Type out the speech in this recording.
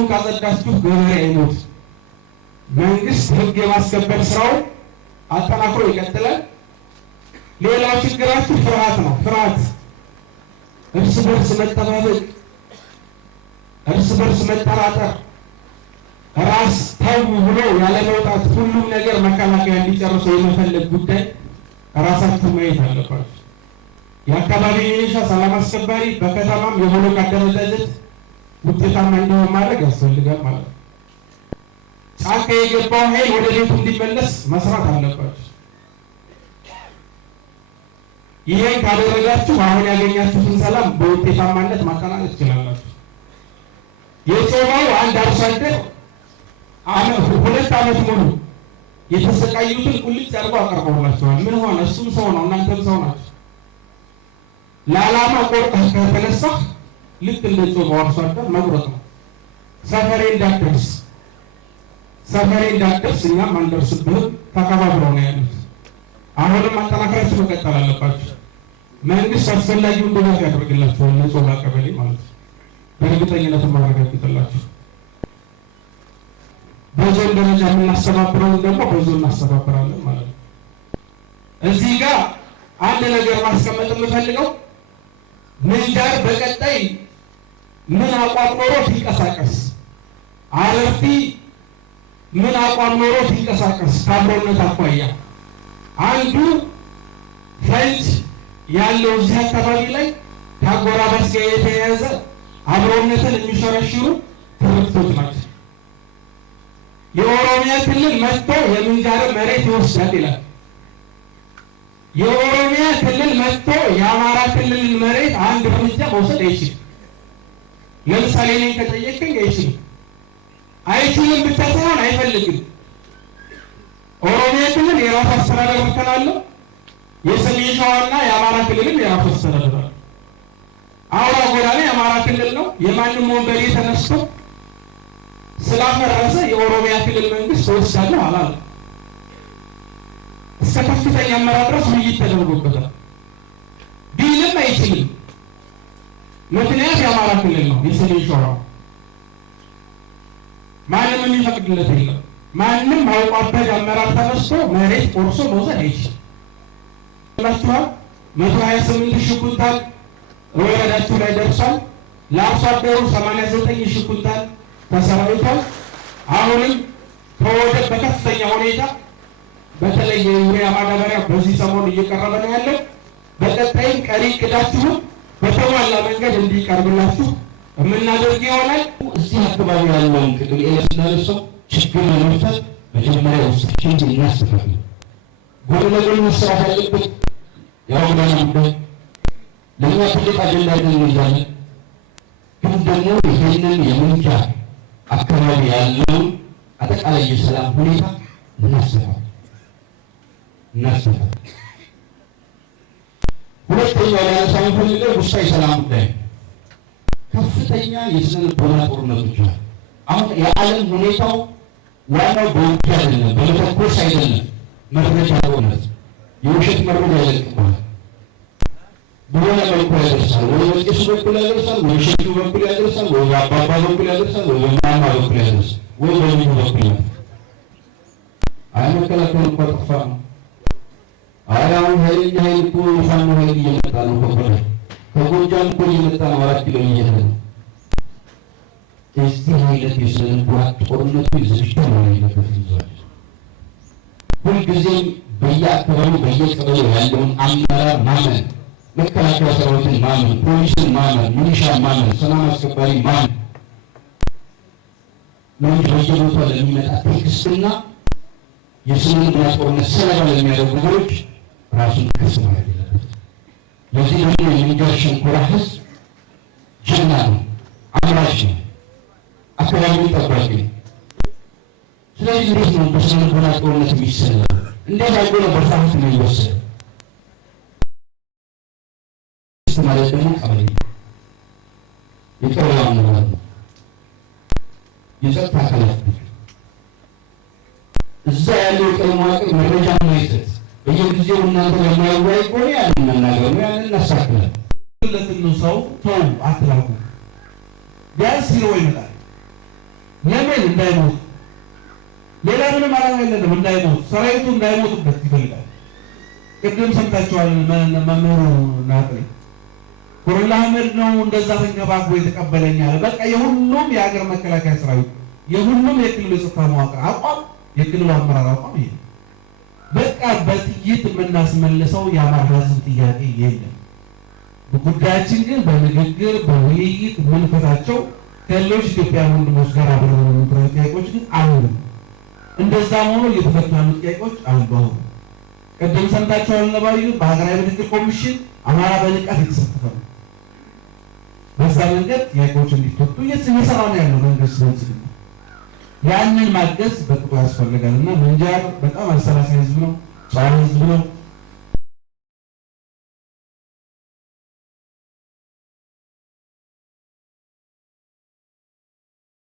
ቤቱን ካጸዳችሁ ገበሬ አይሞት። መንግስት ህግ የማስከበር ስራው አጠናክሮ ይቀጥላል። ሌላው ችግራችሁ ፍርሃት ነው። ፍርሃት፣ እርስ በርስ መጠባበቅ፣ እርስ በርስ መጠራጠር፣ ራስ ተው ብሎ ያለ መውጣት፣ ሁሉም ነገር መከላከያ እንዲጨርሰው የመፈለግ ጉዳይ ራሳችሁ ማየት አለባችሁ። የአካባቢ ሚሊሻ ሰላም አስከባሪ በከተማም የሆነ አደረጃጀት ውጤታማ እንዲሆን ማድረግ ያስፈልጋል ማለት ነው። ጫካ የገባው ኃይል ወደ ቤቱ እንዲመለስ መስራት አለባችሁ። ይሄን ካደረጋችሁ አሁን ያገኛችሁትን ሰላም በውጤታማነት ማጠናቀቅ ትችላላችሁ። የጾመው አንድ አርሶ አደር 2 ዓመት ሙሉ የተሰቃዩትን ቁልጭ አድርጎ አቀርበውላችኋል። ምን ሆነ? እሱም ሰው ነው፣ እናንተም ሰው ናችሁ። ለዓላማ ቆርጠህ ከተነሳህ ልክ እንደ ጾመው አርሶ አደር መቁረጥ ነው። ሰፈሬ እንዳትደርስ እኛም አንደርስብህም ተከባብረው ነው ያሉት። አሁንም አጠናክራችሁ መቀጠል አለባችሁ። መንግስት አስፈላጊውን ድጋፍ ያደርግላችኋል። ለጾም ቀበሌ ማለት ነው። በእርግጠኝነት ማረጋግጥላችሁ። በዞን ደረጃ የምናስተባብረው ደግሞ በዞን እናስተባብራለን ማለት ነው። እዚህ ጋር አንድ ነገር ማስቀመጥ የምፈልገው ምንጃር በቀጣይ ምን አቋም ኖሮት ይንቀሳቀስ፣ አረርቲ ምን አቋም ኖሮት ይንቀሳቀስ። ከአብሮነት አኳያ አንዱ ፈንጅ ያለው እዚህ አካባቢ ላይ ከአጎራባች ጋር የተያያዘ አብሮነትን የሚሸረሽሩ ትርክቶች ናቸው። የኦሮሚያ ክልል መጥቶ የምንጃር መሬት ይወስዳል ይላል። የኦሮሚያ ክልል መጥቶ የአማራ ክልል መሬት አንድ እርምጃ መውሰድ አይችልም። ለምሳሌ እኔን ከጠየቀኝ አይችልም ብቻ ሳይሆን አይፈልግም። ኦሮሚያ ክልል የራሱ አስተዳደር እርከን አለው። የሰሜን ሸዋና የአማራ ክልልም የራሱ አስተዳደር አለው። አውራ ጎዳና የአማራ ክልል ነው። የማንም ወንበዴ ተነስቶ ስላፈረሰ የኦሮሚያ ክልል መንግስት ወስዳለሁ አላለም። እስከ ከፍተኛ አመራር ድረስ ውይይት ተደርጎበታል። ቢልም አይችልም። ምክንያት የአማራ ክልል ነው፣ የሰሜን ሸዋ ማንም የሚፈቅድለት የለም። ማንም አውቋበት አመራር ተነስቶ መሬት ቆርሶ መውሰድ አይችልም። ላችኋል 128,000 ኩንታል ወረዳችሁ ላይ ደርሷል። ለአርሶ አደሩ 89,000 ኩንታል ተሰራይቷል። አሁንም ተወደድ በከፍተኛ ሁኔታ በተለይ የዩሪያ ማዳበሪያ በዚህ ሰሞን እየቀረበ ነው ያለው። በቀጣይም ቀሪ እቅዳችሁን በተሟላ መንገድ እንዲቀርብላችሁ የምናደርግ ይሆናል። እዚህ አካባቢ ያለውን ቅድም ኤለስናለሰው ችግር ለመፍታት መጀመሪያ ውስጣችን እናስተካክል። ጎን ለጎን መስራት ያለበት የአውዳን ጉዳይ ለእኛ ትልቅ አጀንዳ እንይዛለን። ግን ደግሞ ይህንን የምንጃር አካባቢ ያለውን አጠቃላይ የሰላም ሁኔታ እናስተካክል። ሁለተኛው ላነሳ የምፈልገው ውስጣዊ ሰላም ጉዳይ ከፍተኛ የስነ ልቦና ጦርነቶች አሉ። አሁን የዓለም ሁኔታው ዋናው በውጊያ አይደለም፣ በመተኮስ አይደለም። መረጃ ጦርነት፣ የውሸት መረጃ ይለቅማል። በሆነ መልኩ ያደርሳል። ወይ በቄሱ በኩል ያደርሳል፣ ወይ ሸቱ በኩል ያደርሳል፣ ወይ በአባባ በኩል ያደርሳል፣ ወይ በማማ በኩል ያደርሳል፣ ወይ በልጁ በኩል ያደርሳል። መከላከል እኮ ጠፋ ነው። አሁን ኃይል እኮ ፋኖ ኃይል እየመጣ ነው። ከጎጃም እኮ እየመጣ ነው። 4 ኪሎ እየሄደ ነው። እዚህ አይነት የስነ ልቦና ጦርነቱ ዝግጅት ነው ያለበት። ሁልጊዜም በየአካባቢው በየቀበሌው ያለውን አመራር ማመን፣ መከላከያ ሰራዊትን ማመን፣ ፖሊስን ማመን፣ ሚሊሻ ማመን፣ ሰላም አስከባሪ ማመን ነው እንጂ በየቦታው ለሚመጣ ቴክስትና የስነ ልቦና ጦርነት ሰለባ ለሚያደርጉ ነገሮች ራሱን ክስ ማለት የለበት። ለዚህ ደግሞ የምንጃር ሸንኮራ ህዝብ ጀግና ነው፣ አምራች ነው፣ አካባቢውን ጠባቂ ነው። ስለዚህ እንዴት ነው በስነ ልቦና ጦርነት የሚሰለፍ? እንዴት አድርጎ ነው በፍርሃት ነው የሚወሰደው? ማለት ደግሞ ቀበሌ የቀበሌ አመራር ነው፣ የጸጥታ አካላት ነው። እዛ ያለው የቀበሌ መዋቅር መረጃ ማይሰጥ በየጊዜው እናንተ ለማይዋይ ቆይ ያንን መናገር ነው፣ ያንን እናሳክላለን። ለትን ሰው ተው አትላኩ። ቢያንስ ሲለው ይመጣል። ለምን እንዳይሞት ሌላ ምንም ዓላማ የለንም። እንዳይሞት ሰራዊቱ እንዳይሞቱበት ይፈልጋል። ቅድም ሰምታችኋል። መምህሩ ናጥሪ ኮሎኔል አህመድ ነው እንደዛ ተንከባክቦ የተቀበለኝ አለ። በቃ የሁሉም የሀገር መከላከያ ሰራዊት የሁሉም የክልሉ የጸጥታ መዋቅር አቋም የክልሉ አመራር አቋም ይሄ በቃ በጥይት የምናስመልሰው የአማራ ሕዝብ ጥያቄ የለም። ጉዳያችን ግን በንግግር በውይይት የምንፈታቸው ከሌሎች ኢትዮጵያ ወንድሞች ጋር አብረን የምንፈታቸው ጥያቄዎች ግን አሉ። እንደዛ ሆኖ እየተፈቱ ያሉ ጥያቄዎች አሉ። ቅድም ሰምታችኋል። ነባዩ በሀገራዊ ምክክር ኮሚሽን አማራ በንቃት የተሳተፈ ነው። በዛ መንገድ ጥያቄዎች እንዲፈቱ እየሰራ ነው ያለው መንግስት ነው። ያንን ማገዝ በጥሩ ያስፈልጋልና ምንጃር በጣም አሰላሳይ ህዝብ ነው፣ ጨዋ ህዝብ ነው።